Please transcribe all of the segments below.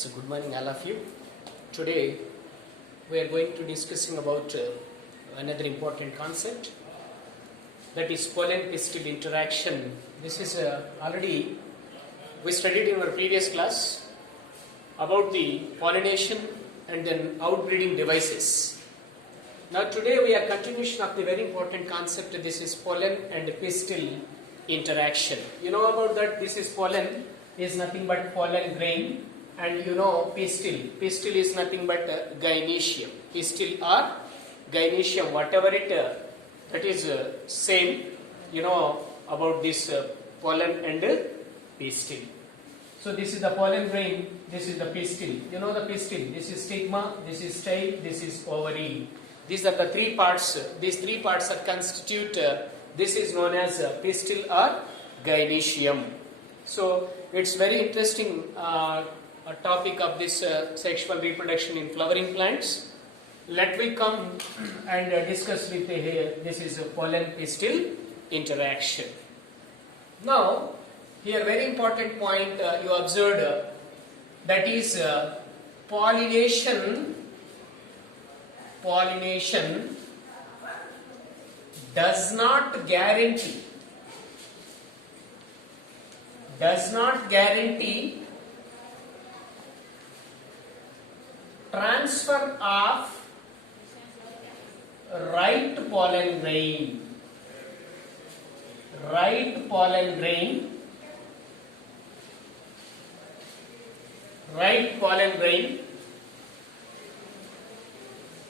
So good morning all of you. Today we are going to discussing about another important concept, that is pollen pistil interaction. This is already we studied in our previous class about the pollination and then outbreeding devices. Now today we are continuation of the very important concept. This is pollen and pistil interaction. You know about that. This is pollen is nothing but pollen grain, and you know pistil. Pistil is nothing but gynoecium. Pistil or gynoecium, whatever it that is same. You know about this pollen and pistil. So this is the pollen grain. This is the pistil. You know the pistil. This is stigma. This is style. This is ovary. These are the three parts. These three parts are constitute. This is known as pistil or gynoecium. So it's very interesting topic of this sexual reproduction in flowering plants. Let me come and discuss with here. This is a pollen pistil interaction. Now here very important point you observed, that is pollination. Pollination does not guarantee transfer of right pollen grain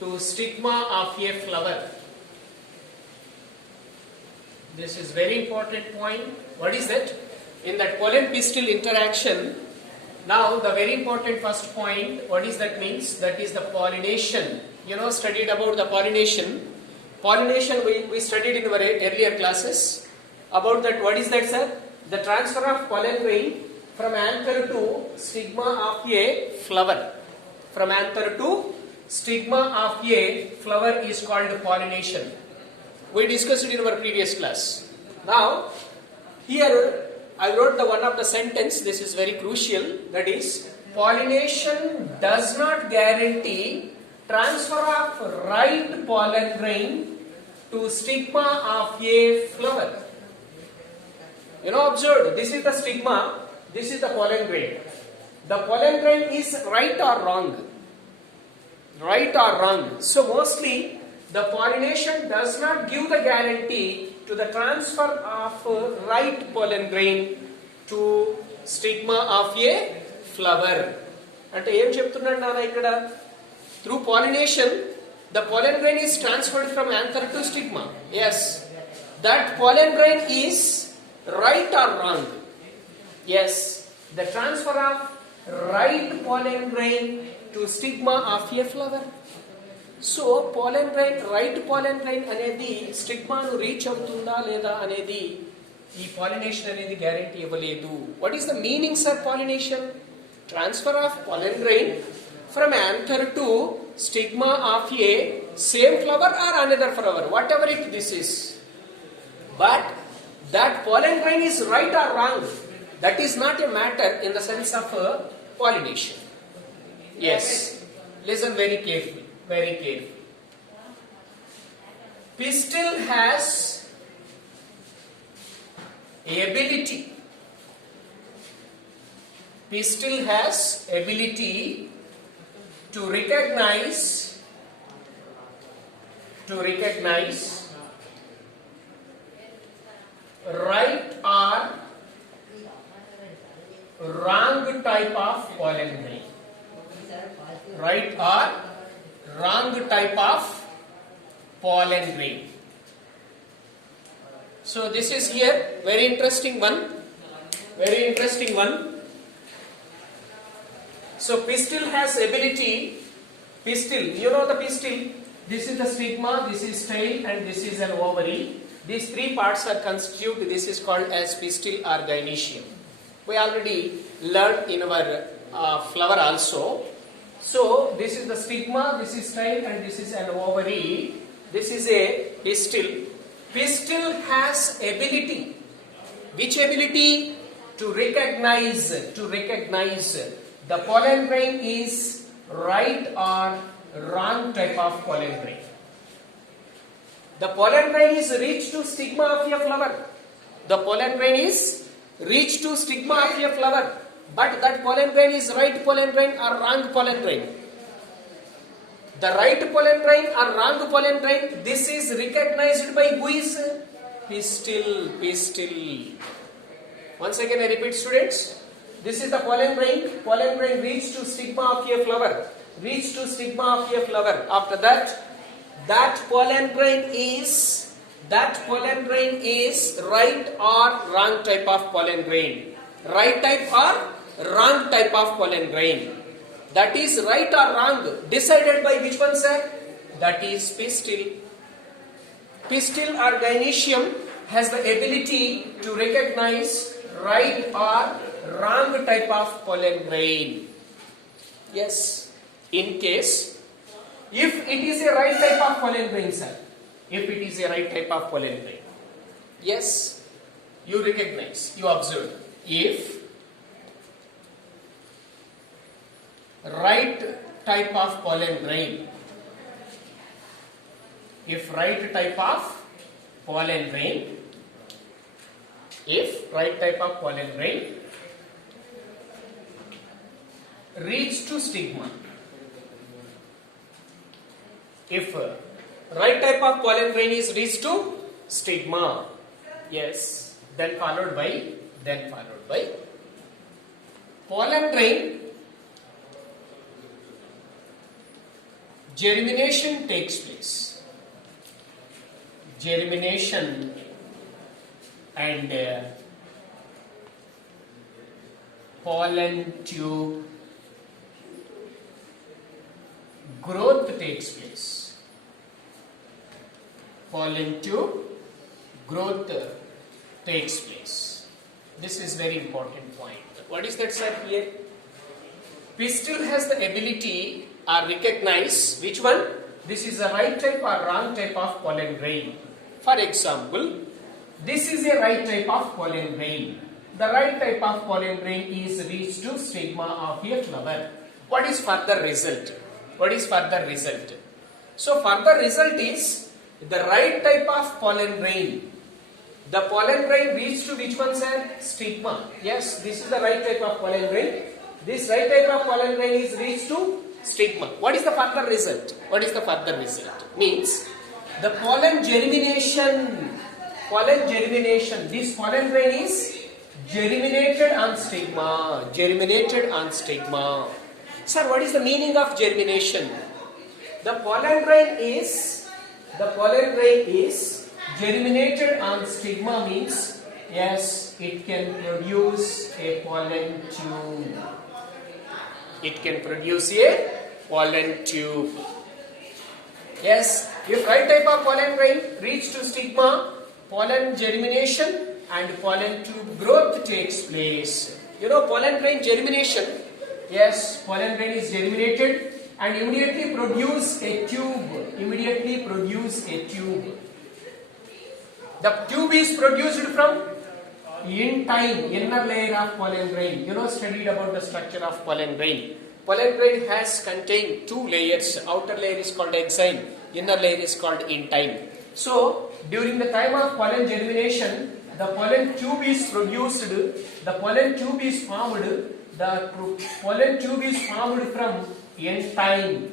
to stigma of a flower. This is very important point. What is that? In that pollen pistil interaction, now the very important first point, what is that means? That is the pollination. You know, studied about the pollination. Pollination we studied in our earlier classes. About that, what is that, sir? The transfer of pollen grain from anther to stigma of a flower. From anther to stigma of a flower is called pollination. We discussed it in our previous class. Now, here I wrote the one of the sentence. This is very crucial. That is, pollination does not guarantee transfer of right pollen grain to stigma of a flower. You know, observe. This is the stigma. This is the pollen grain. The pollen grain is right or wrong? Right or wrong? So mostly the pollination does not give the guarantee to the transfer of right pollen grain to stigma of a flower. అంటే ఏం చెప్తున్నాడు నాన్న ఇక్కడ? Through pollination, the pollen grain is transferred from anther to stigma. Yes. That pollen grain is right or wrong? Yes. The transfer of right pollen grain to stigma of a flower. So pollen grain, right pollen grain అనేది స్టిగ్మాను reach అవుతుందా లేదా అనేది ఈ pollination అనేది guarantee ఇవ్వలేదు. What is the meaning sir pollination? Transfer of pollen grain from anther to stigma of a same flower or another flower, whatever it this is. But that pollen grain is right or wrong, that is not a matter in the sense of pollination. Yes, listen very carefully. Very careful. Pistil has ability to recognize right or wrong type of pollen grain. Right or wrong type of pollen grain. So this is here very interesting one. So pistil has ability. Pistil, you know the pistil. This is the stigma, this is style, and this is an ovary. These three parts are constituted. This is called as pistil or gynoecium. We already learned in our flower also. So this is the stigma, this is style, and this is an ovary. This is a pistil. Pistil has ability. Which ability? To recognize the pollen grain is right or wrong type of pollen grain. The pollen grain is reached to stigma of a flower. The pollen grain is reached to stigma of a flower. But that pollen grain is right pollen grain or wrong pollen grain. The right pollen grain or wrong pollen grain, this is recognized by who is? Pistil. Once again I repeat, students. This is the pollen grain. Pollen grain reached to stigma of a flower. Reached to stigma of a flower. After that, that pollen grain is right or wrong type of pollen grain. Right type or wrong type of pollen grain. That is right or wrong, decided by which one, sir? That is pistil. Pistil or gynoecium has the ability to recognize right or wrong type of pollen grain. Yes, in case, if it is a right type of pollen grain, sir, if it is a right type of pollen grain, yes, you recognize, you observe. If right type of pollen grain, if right type of pollen grain, if right type of pollen grain reach to stigma, if right type of pollen grain is reached to stigma, yes, then followed by pollen grain germination takes place. Germination and pollen tube growth takes place. Pollen tube growth takes place. This is very important point. What is that, sir, here? Pistil has the ability or recognize which one? This is a right type or wrong type of pollen grain. For example, this is a right type of pollen grain. The right type of pollen grain is reached to stigma of a flower. What is further result? So further result is the right type of pollen grain. The pollen grain reached to which one, sir? Stigma. Yes, this is the right type of pollen grain. This right type of pollen grain is reached to stigma. What is the further result? Means the pollen germination. This pollen grain is germinated on stigma. Sir, what is the meaning of germination? The pollen grain is germinated on stigma means, yes, it can produce a pollen tube. Yes, if right type of pollen grain reach to stigma, pollen germination and pollen tube growth takes place. You know pollen grain germination. Yes, pollen grain is germinated and immediately produce a tube. The tube is produced from inner layer of pollen grain. You know, studied about the structure of pollen grain. Pollen grain has contained two layers. Outer layer is called exine, inner layer is called intine. So, during the time of pollen germination, the pollen tube is produced, the pollen tube is formed, from intine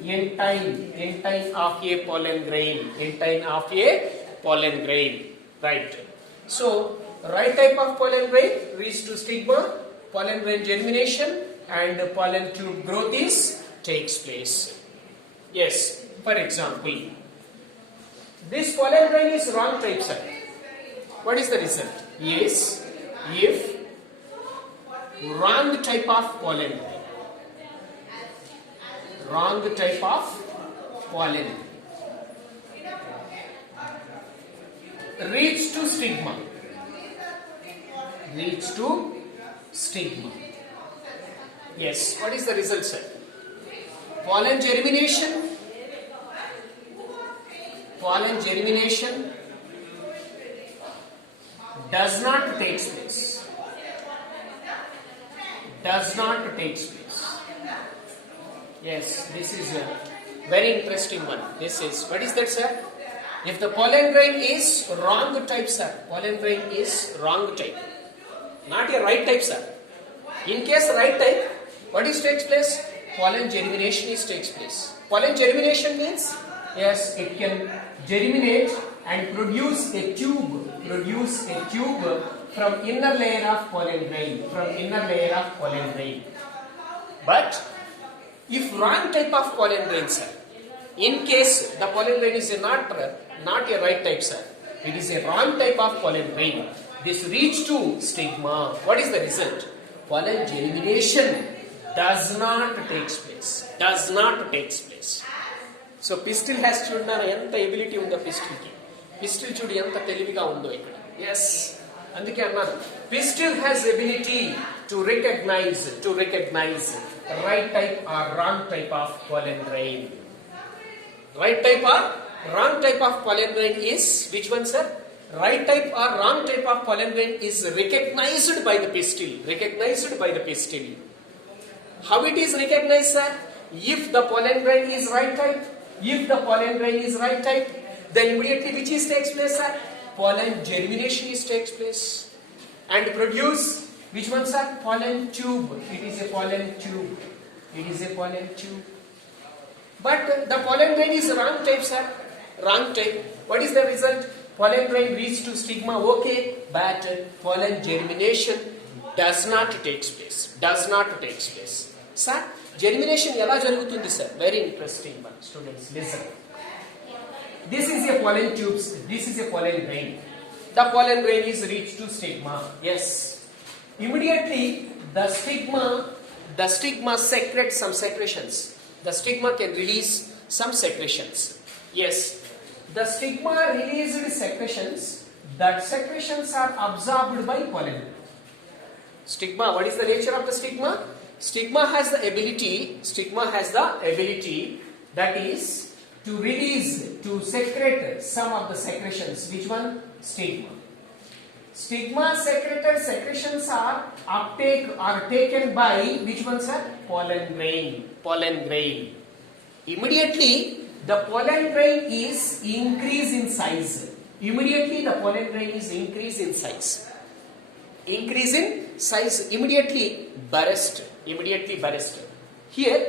of a pollen grain. Right. So, right type of pollen grain reach to stigma, pollen grain germination and pollen tube growth takes place. Yes, for example, this pollen grain is wrong type, sir. What is the result? Yes, if wrong type of pollen reach to stigma. Yes, what is the result, sir? Pollen germination does not take place. Yes, this is a very interesting one. This is, what is that, sir? If the pollen grain is wrong type, sir, pollen grain is wrong type, not a right type, sir. In case right type, what is takes place? Pollen germination is takes place. Pollen germination means, yes, it can germinate and produce a tube from inner layer of pollen grain, But if wrong type of pollen grain, sir, in case the pollen grain is not a right type, sir, it is a wrong type of pollen grain, this reach to stigma. What is the result? Pollen germination does not takes place. So pistil has చూడనా ఎంత ability ఉందో pistil చూడు ఎంత తెలివిగా ఉందో ఇక్కడ. Yes, అందుకే అన్నాను pistil has ability to recognize right type or wrong type of pollen grain. Right type or wrong type of pollen grain is which one, sir? Right type or wrong type of pollen grain is recognized by the pistil. How it is recognized, sir? If the pollen grain is right type, then immediately which is takes place, sir? Pollen germination is takes place and produce which one, sir? Pollen tube. It is a pollen tube. But the pollen grain is wrong type, sir. Wrong type. What is the result? Pollen grain reach to stigma, okay, but pollen germination does not takes place. Sir, germination ఎలా జరుగుతుంది, sir? Very interesting one. Students, listen. This is a pollen tubes. This is a pollen grain. The pollen grain is reached to stigma. Yes. Immediately, the stigma secretes some secretions. The stigma can release some secretions. Yes. The stigma released secretions. That secretions are absorbed by pollen. Stigma. What is the nature of the stigma? Stigma has the ability that is to secrete some of the secretions. Which one? Stigma. Stigma secreted secretions are taken by which one, sir? Pollen grain. Immediately the pollen grain is increase in size. Immediately burst. Here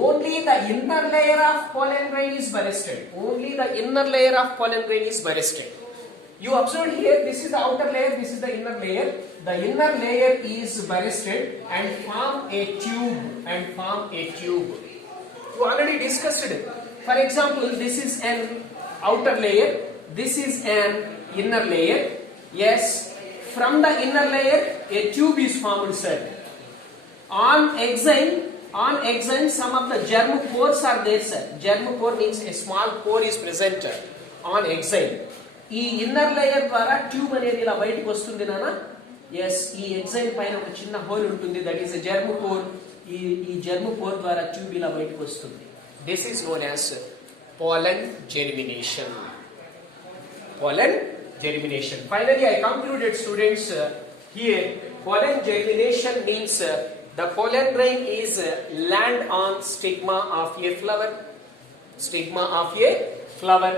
only the inner layer of pollen grain is bursted. You observe here, this is the outer layer, this is the inner layer. The inner layer is bursted and form a tube. You already discussed it. For example, this is an outer layer, this is an inner layer. Yes, from the inner layer a tube is formed, sir. On exine some of the germ pores are there, sir. Germ pore means a small pore is present on exine. ఈ inner layer ద్వారా tube అనేది ఇలా బయటకు వస్తుంది నాన్న. Yes, ఈ exine పైన ఒక చిన్న హోల్ ఉంటుంది, that is a germ pore. ఈ జెర్మ్ పోర్ ద్వారా ట్యూబ్ ఇలా బయటకు వస్తుంది. This is known as pollen germination. Finally, I concluded, students, here pollen germination means the pollen grain is land on stigma of a flower.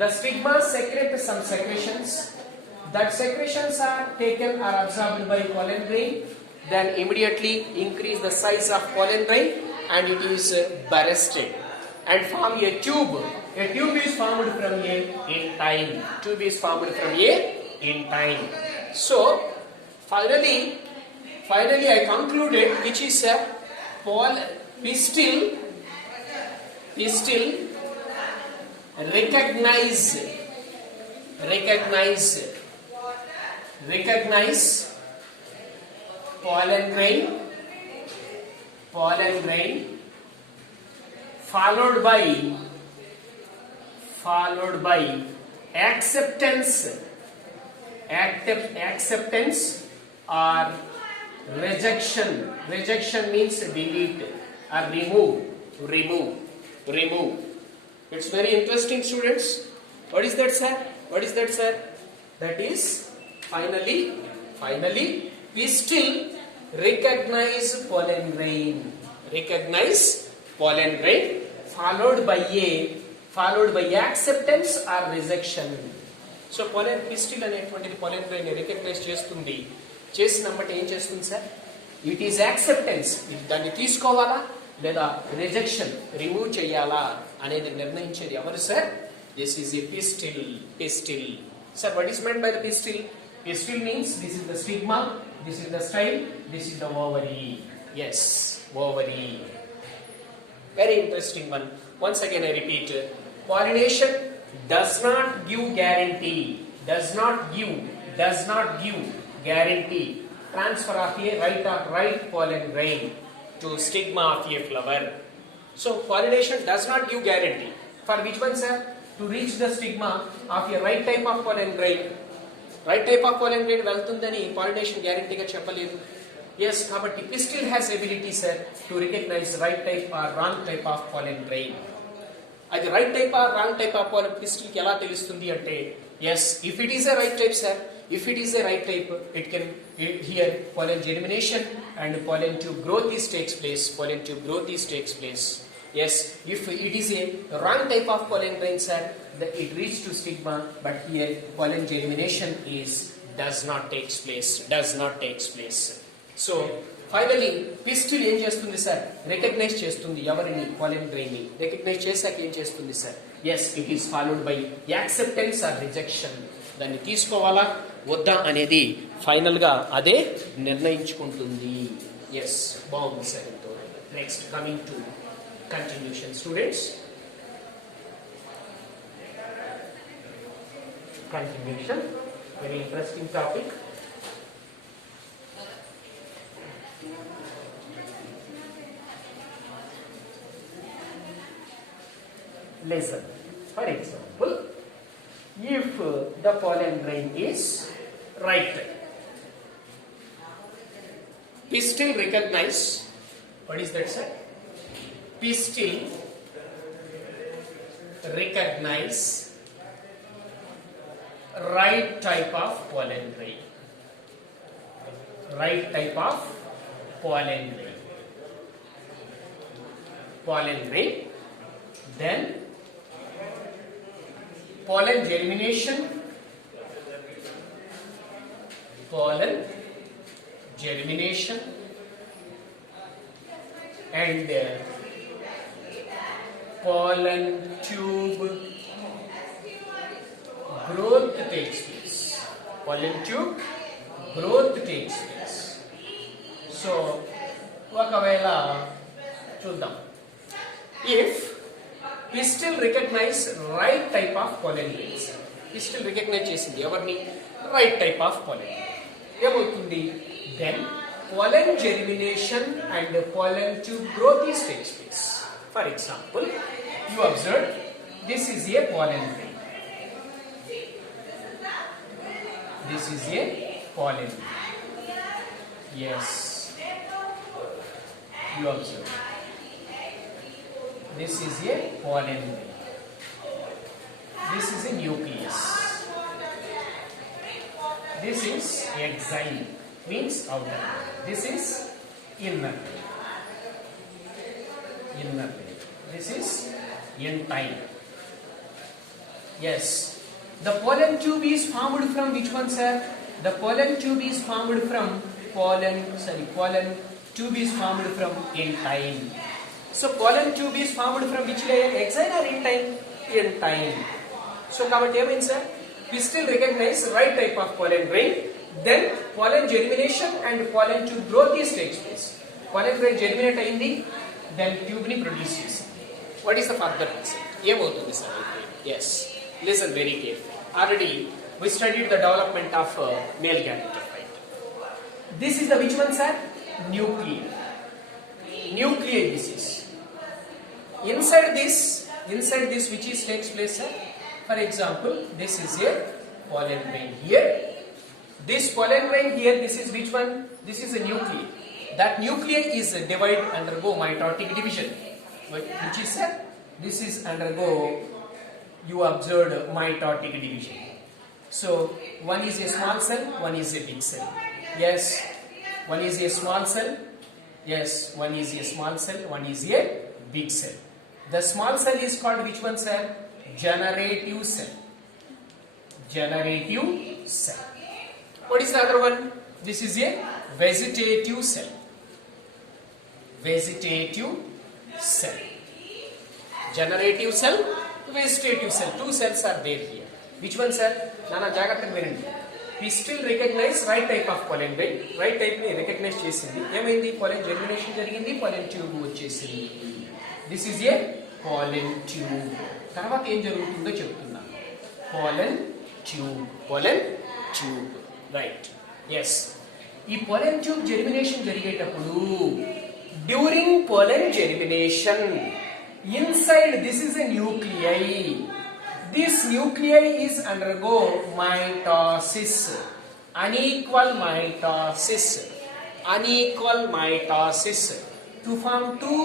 The stigma secretes some secretions. That secretions are absorbed by pollen grain. Then immediately increase the size of pollen grain and it is bursted and form a tube. A tube is formed from in time. So finally I concluded which is a pistil recognize pollen grain followed by acceptance or rejection. Rejection means delete or remove. It's very interesting, students. What is that, sir? That is finally pistil recognize pollen grain. pollen grain followed by acceptance or rejection. So pollen pistil అనేటువంటిది pollen grain recognise చేస్తుంది. చేసినప్పుడు ఏం చేస్తుంది sir? It is acceptance, దాన్ని తీసుకోవాలా లేదా rejection remove చేయాలా అనేది నిర్ణయించేది ఎవరు sir? This is a pistil. Sir what is meant by the pistil? Pistil means this is the stigma, this is the style, this is the ovary. Yes, ovary. Very interesting one. Once again I repeat, pollination does not give guarantee, does not give guarantee transfer of a right pollen grain to stigma of a flower. So pollination does not give guarantee. For which one, sir? To reach the stigma of a right type of pollen grain. Right type of pollen grain వెళ్తుందని pollination గ్యారంటీగా చెప్పలేదు. Yes, కాబట్టి pistil has ability sir to recognise right type or wrong type of pollen grain. అది right type or wrong type of pollen పిస్టిల్కి ఎలా తెలుస్తుంది అంటే, yes, if it is a right type sir, if it is a right type, it can here pollen germination and pollen tube growth takes place. Yes, if it is a wrong type of pollen grain, sir, it reaches to stigma, but here pollen germination does not takes place. So finally pistil ఏం చేస్తుంది sir? Recognise చేస్తుంది ఎవరిని? pollen grain ని. Recognise చేశాక ఏం చేస్తుంది sir? yes, it is followed by acceptance or rejection. దాన్ని తీసుకోవాలా వద్దా అనేది ఫైనల్ గా అదే నిర్ణయించుకుంటుంది. ఎస్, బాగుంది sir. Next coming to continuation, students. Continuation, very interesting topic. Listen, for example, if the pollen grain is right type, pistil recognize, what is that, sir? Pistil recognize right type of pollen grain. Right type of pollen grain. Pollen grain. Then pollen germination. Pollen germination and pollen tube growth takes place. Pollen tube growth takes place. So, ఒకవేళ చూద్దాం. If pistil recognize right type of pollen grains, pistil recognize చేసింది ఎవరిని? right type of pollen. ఏమవుతుంది? Then pollen germination and pollen tube growth takes place. For example, you observe this is a pollen grain. This is a pollen grain. Yes, you observe. This is a pollen grain. This is a nucleus. This is exine, means outer. This is inner. This is intine. Yes, the pollen tube is formed from which one, sir? The pollen tube is formed from pollen tube is formed from intine. So pollen tube is formed from which layer? Exine or intine? Intine. So కాబట్టి ఏమైంది sir? Pistil recognize right type of pollen grain, then pollen germination and pollen tube growth takes place. Pollen grain germinate అయింది, then tube ni produce చేసింది. What is the further result? ఏమవుతుంది sir? Yes, listen very carefully. Already we studied the development of male gametophyte. This is the which one, sir? Nuclei. Nuclei this is. Inside this which is takes place, sir? For example, this is a pollen grain here. This pollen grain here, this is which one? This is a nuclei. That nuclei is divide undergo mitotic division. Which is, sir? This is undergo, you observed mitotic division. So one is a small cell, one is a big cell. Yes, one is a small cell. Yes, one is a small cell, one is a big cell. The small cell is called which one cell? Generative cell. Generative cell. What is the other one? This is a vegetative cell. Vegetative cell. Generative cell, vegetative cell. Two cells are there here. Which one cell? Nana Jagatta Mirandi. We still recognize right type of pollen grain. Right type ni recognize chesindi. Emaindi pollen germination jarigindi, pollen tube vachesindi. This is a pollen tube. Tarvata em jarugutundo cheptunna. Pollen tube. Pollen tube. Right. Yes. ఈ pollen tube germination జరిగేటప్పుడు during pollen germination inside this is a nuclei. This nuclei is undergo mitosis, unequal mitosis to form two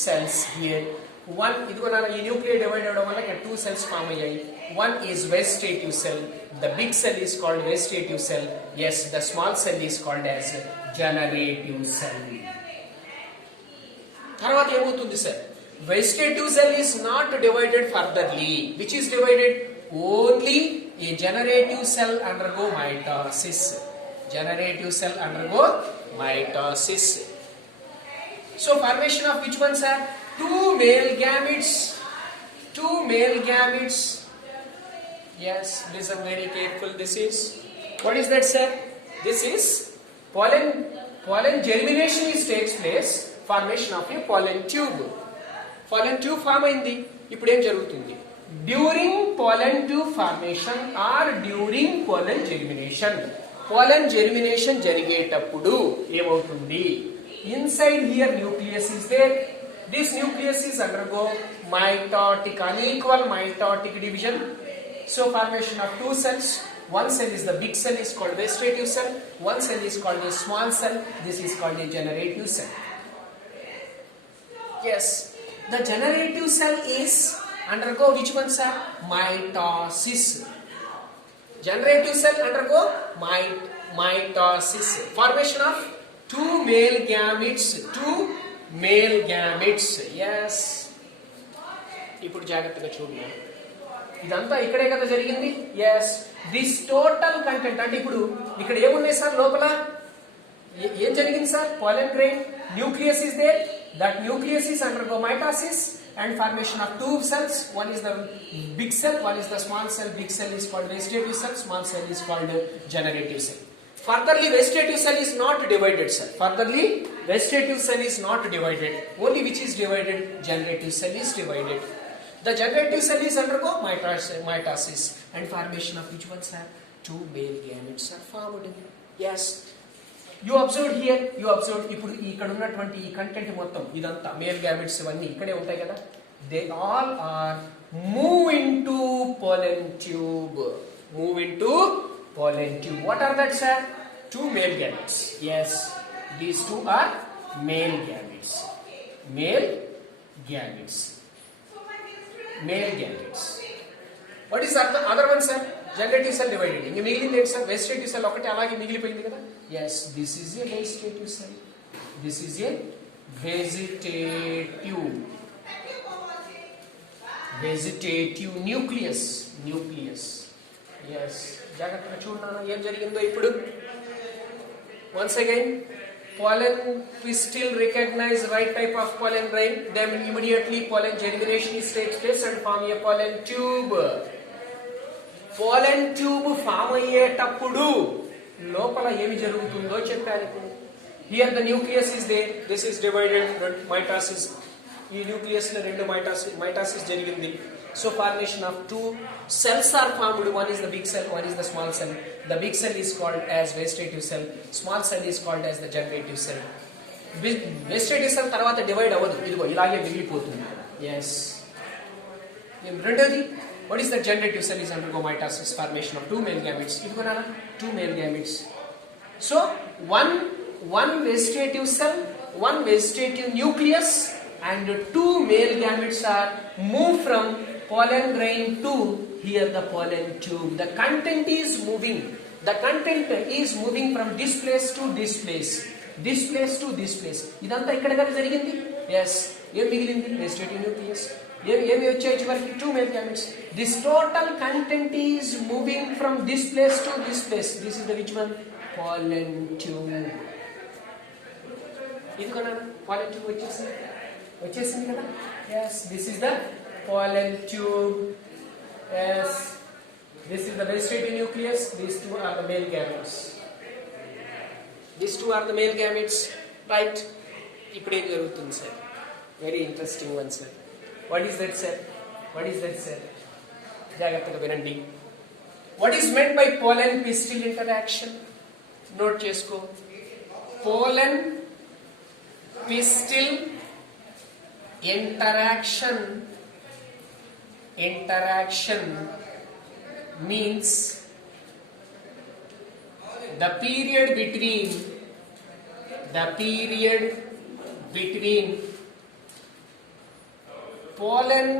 cells here. One idigonara ee nuclei divide avadam valla two cells form ayyayi. One is vegetative cell. The big cell is called vegetative cell. Yes, the small cell is called as generative cell. Tarvata emutundi sir? Vegetative cell is not divided furtherly. Which is divided? Only a generative cell undergo mitosis. Generative cell undergo mitosis. So formation of which one sir? Two male gametes. Two male gametes. Yes, listen very careful. This is, what is that sir? This is pollen germination takes place. Formation of a pollen tube. Pollen tube form అయింది. ఇప్పుడు ఏం జరుగుతుంది? During pollen tube formation or during pollen germination. Pollen germination జరిగేటప్పుడు ఏమవుతుంది? Inside here nucleus is there. This nucleus is undergo mitotic, unequal mitotic division. So formation of two cells. One cell is the big cell is called vegetative cell. One cell is called a small cell. This is called a generative cell. Yes, the generative cell is undergo which one sir? Mitosis. Generative cell undergo mitosis. Formation of two male gametes. Yes. ఇప్పుడు జాగ్రత్తగా చూడండి. ఇదంతా ఇక్కడే కదా జరిగింది. Yes, this total content అంటే ఇప్పుడు ఇక్కడ ఏమున్నాయి సార్ లోపల? ఏం జరిగింది sir? pollen grain, nucleus is there. That nucleus is undergo mitosis and formation of two cells. One is the big cell, one is the small cell. Big cell is called vegetative cell, small cell is called generative cell. Furtherly, vegetative cell is not divided, sir. Furtherly, vegetative cell is not divided. Only which is divided? Generative cell is divided. The generative cell is undergo mitosis and formation of which one, sir? Two male gametes are formed. Yes. You observed here. ఇప్పుడు ఇక్కడ ఉన్నటువంటి ఈ content మొత్తం ఇదంతా male gametes ఇవన్నీ ఇక్కడే ఉంటాయి కదా. They all are move into pollen tube. What are that, sir? Two male gametes. Yes, these two are male gametes. Male gametes. What is the other one, sir? Generative cell divided. ఇంక మిగిలింది ఏంటి sir? Vegetative cell ఒకటి అలాగే మిగిలిపోయింది కదా. Yes, this is a vegetative cell. This is a vegetative nucleus. Yes, జాగ్రత్తగా చూడండి ఏం జరిగిందో ఇప్పుడు. Once again, pollen, we still recognize right type of pollen grain. Then immediately pollen germination takes place and form a pollen tube. Pollen tube form అయ్యేటప్పుడు లోపల ఏమి జరుగుతుందో చెప్పాను. Here the nucleus is there. This is divided. Mitosis. ఈ nucleus లో రెండు mitosis జరిగింది. So formation of two cells are formed. One is the big cell, one is the small cell. The big cell is called as vegetative cell. Small cell is called as the generative cell. Vegetative cell తర్వాత divide అవ్వదు. ఇదిగో ఇలాగే మిగిలిపోతుంది. Yes. రెండోది, what is the generative cell is undergo mitosis, formation of two male gametes. ఇదిగోనా two male gametes. So one vegetative cell, one vegetative nucleus and two male gametes are moved from pollen grain to here the pollen tube. The content is moving from this place to this place. This place to this place. ఇదంతా ఇక్కడ కదా జరిగింది. Yes, ఏం మిగిలింది? Vegetative nucleus. ఏమి వచ్చాయి చివరికి? 2 male gametes. This total content is moving from this place to this place. This is the which one? Pollen tube. ఇది కొనా pollen tube వచ్చేసింది కదా? Yes, this is the pollen tube. Yes, this is the vegetative nucleus. These two are the male gametes. These two are the male gametes, right? ఇప్పుడు ఏం జరుగుతుంది sir? Very interesting one sir. What is that sir? What is that sir? జాగ్రత్తగా వినండి. What is meant by pollen pistil interaction? Note చేసుకో. Pollen pistil interaction means the period between pollen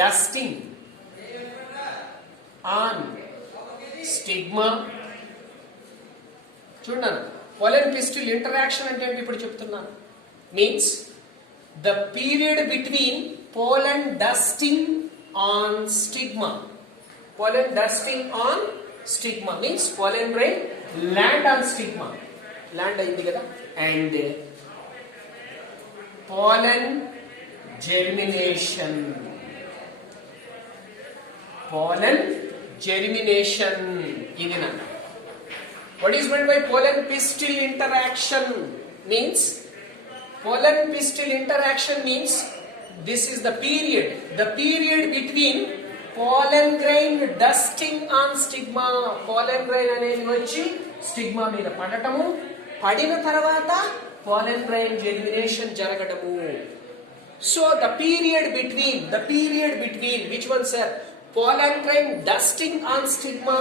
dusting on stigma. చూడండి, pollen pistil interaction అంటే ఏంటి ఇప్పుడు చెప్తున్నాను. Means the period between pollen dusting on stigma. Pollen dusting on stigma means pollen grain land on stigma. Land అయింది కదా. And pollen germination. Pollen germination ఇది నా. What is meant by pollen pistil interaction? Means pollen pistil interaction means this is the period between pollen grain dusting on stigma. Pollen grain అనేది వచ్చి stigma మీద పడటము, పడిన తర్వాత pollen grain germination జరగడము. So the period between which one sir? Pollen grain dusting on stigma.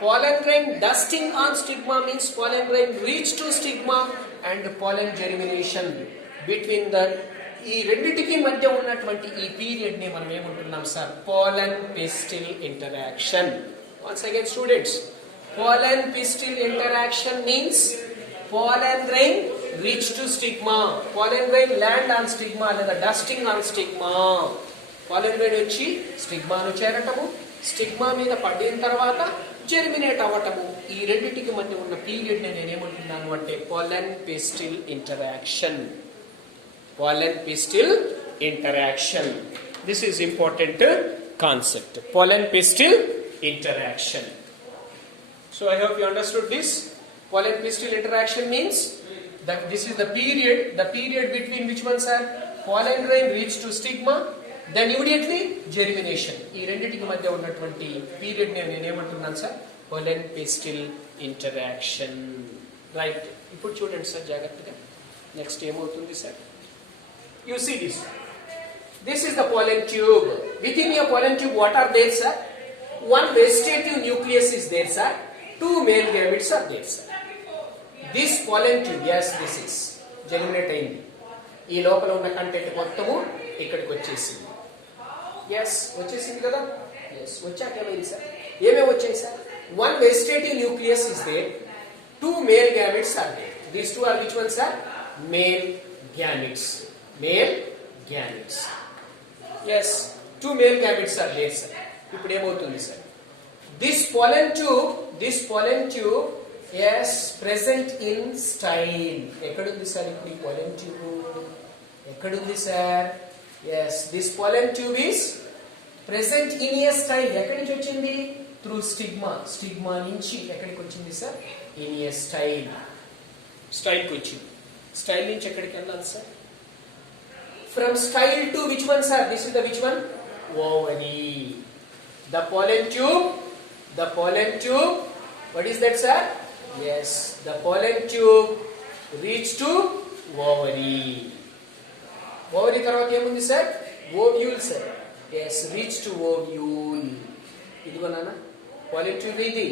Pollen grain dusting on stigma means pollen grain reach to stigma and pollen germination. Between the ఈ రెండిటికి మధ్య ఉన్నటువంటి ఈ period ని మనం ఏమంటున్నాం sir? pollen pistil interaction. Once again students, pollen pistil interaction means pollen grain reach to stigma. Pollen grain land on stigma లేదా dusting on stigma. pollen grain వచ్చి స్టిగ్మాను చేరటము, స్టిగ్మా మీద పడిన తర్వాత జెర్మినేట్ అవ్వటము. ఈ రెండిటికి మధ్య ఉన్న పీరియడ్ ని నేను ఏమంటున్నాను అంటే pollen pistil interaction. Pollen pistil interaction. This is important concept. Pollen pistil interaction. So I hope you understood this. Pollen pistil interaction means that this is the period between which ones are pollen grain reach to stigma, then immediately germination. ఈ రెండిటికి మధ్య ఉన్నటువంటి period ని నేను ఏమంటున్నాను sir? pollen pistil interaction. Right. ఇప్పుడు చూడండి sir జాగ్రత్తగా. నెక్స్ట్ ఏమవుతుంది sir? You see this. This is the pollen tube. Within your pollen tube, what are there, sir? One vegetative nucleus is there, sir. 2 male gametes are there, sir. This pollen tube, yes, this is germinate అయింది. ఈ లోపల ఉన్న content మొత్తము ఇక్కడికి వచ్చేసింది. Yes, వచ్చేసింది కదా? Yes, వచ్చాక ఏమైంది సార్? ఏమేమి వచ్చాయి sir? One vegetative nucleus is there. 2 male gametes are there. These two are which ones, sir? Male gametes. Male gametes. Yes, 2 male gametes are there, sir. ఇప్పుడు ఏమవుతుంది sir? This pollen tube yes present in style. ఎక్కడుంది sir ఇప్పుడు ఈ pollen tube? ఎక్కడుంది sir? Yes, this pollen tube is present in a style. ఎక్కడి నుంచి వచ్చింది? Through stigma. Stigma నుంచి ఎక్కడికి వచ్చింది sir? In a style. Style కి వచ్చింది. Style నుంచి ఎక్కడికి వెళ్ళాలి sir? From style to which one, sir? This is the which one? Ovary. The pollen tube. What is that, sir? Yes, the pollen tube reach to ovary. Ovary tarvata emundi, sir? Ovule, sir. Yes, reach to ovule. Idigo nana. Pollen tube idi.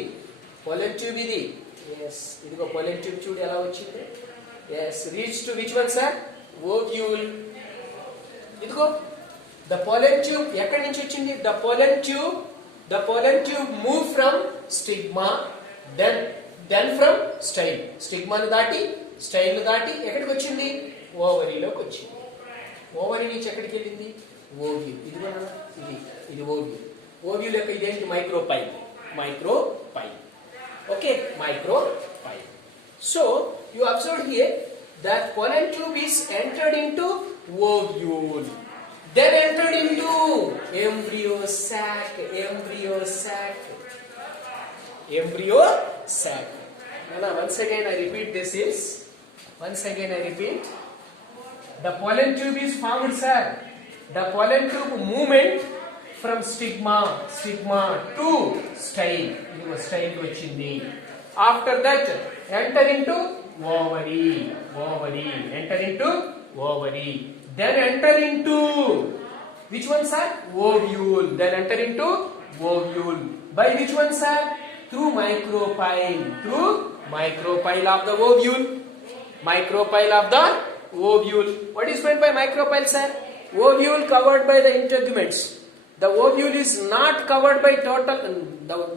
Yes, idigo pollen tube chudu ela vachindi. Yes, reach to which one, sir? Ovule. ఇదిగో the pollen tube ఎక్కడి నుంచి వచ్చింది? the pollen tube move from stigma then from style. స్టిగ్మాను దాటి style దాటి ఎక్కడికి వచ్చింది? ఓవరీలోకి వచ్చింది. Ovary నుంచి ఎక్కడికి వెళ్ళింది? ఓవ్యూల్. ఇది కూడా ఇది ఓవ్యూల్. ఓవ్యూల్ యొక్క ఇదేంటి? Micropyle. Micropyle. Okay, micropyle. So you observe here that pollen tube is entered into ovule, then entered into embryo sac. Now once again I repeat, the pollen tube is formed, sir. The pollen tube movement from stigma to style. This was style vachindi. After that enter into ovary. Enter into ovary. Then enter into which one, sir? Ovule. Then enter into ovule. By which one, sir? Through micropyle. Through micropyle of the ovule. Micropyle of the ovule. What is meant by micropyle, sir? Ovule covered by the integuments. The ovule is not covered by total.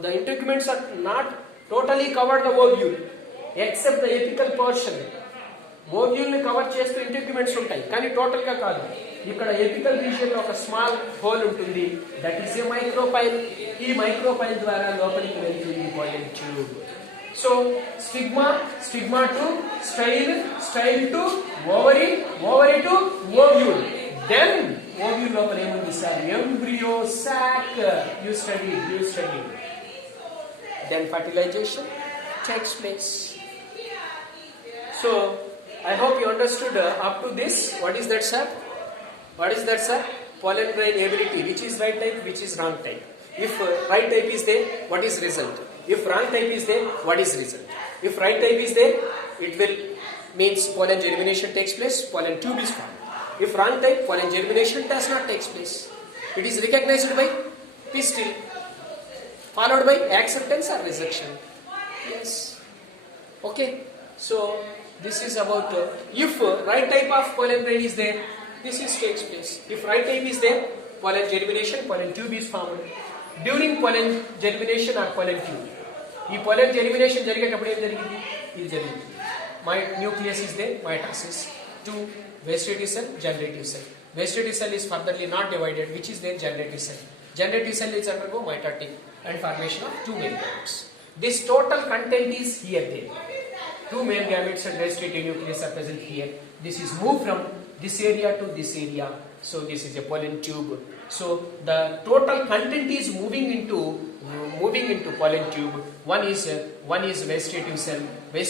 The integuments are not totally covered the ovule, except the apical portion. Ovule ని cover చేస్తూ ఇంటిగ్యుమెంట్స్ ఉంటాయి, కానీ total గా కాదు. ఇక్కడ apical region లో ఒక small hole ఉంటుంది. That is a micropyle. ఈ మైక్రోపైల్ ద్వారా లోపలికి వెళ్తుంది pollen tube. So stigma to style to ovary to ovule. Then ovule లోపల ఏముంది sir? Embryo sac. You study. Then fertilization takes place. So I hope you understood up to this. What is that, sir? Pollen grain ability. Which is right type, which is wrong type. If right type is there, what is result? If wrong type is there, what is result? If right type is there, it will means pollen germination takes place, pollen tube is formed. If wrong type, pollen germination does not take place. It is recognized by pistil, followed by acceptance or rejection. Yes. Okay. So this is about if right type of pollen grain is there, this takes place. If right type is there, pollen germination, pollen tube is formed. During pollen germination or pollen tube, ఈ pollen germination జరిగేటప్పుడు ఏం జరిగింది? ఇది జరిగింది. Nucleus is there, mitosis. 2 vegetative cell, generative cell. Vegetative cell is furtherly not divided, which is their generative cell. Generative cell is undergo mitotic and formation of 2 male gametes. This total content is here there. 2 male gametes and vegetative nucleus are present here. This is moved from this area to this area. So this is a pollen tube. So the total content is moving into pollen tube. One is vegetative cell.